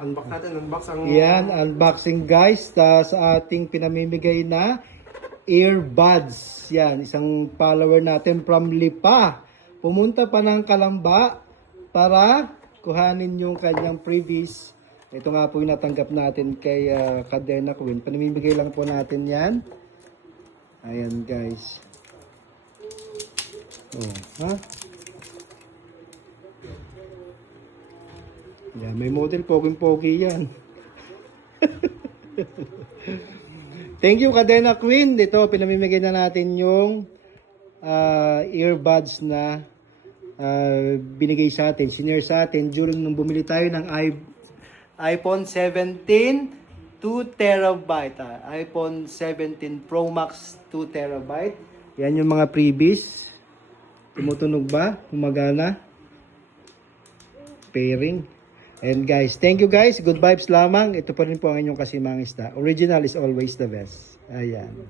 Unbox natin, unbox ang... Yan, unboxing guys. Sa ating pinamimigay na earbuds. Yan, isang follower natin from Lipa. Pumunta pa ng Kalamba para kuhanin yung kanyang previous. Ito nga po yung natanggap natin kay Cadena Queen. Pinamimigay lang po natin yan. Ayan guys. Oh, ha? Yan, may model poging-pogi yan. Thank you Cadena Queen. Dito pinamimigay na natin yung earbuds na binigay sa atin, senior sa atin during nung bumili tayo ng iPhone 17 2 terabyte. iPhone 17 Pro Max 2 terabyte. Yan yung mga freebies. Tumutunog ba? Gumagana? Pairing. And guys, thank you guys. Good vibes lamang. Ito pa rin po ang inyong Kasimang Isda. Original is always the best. Ayan.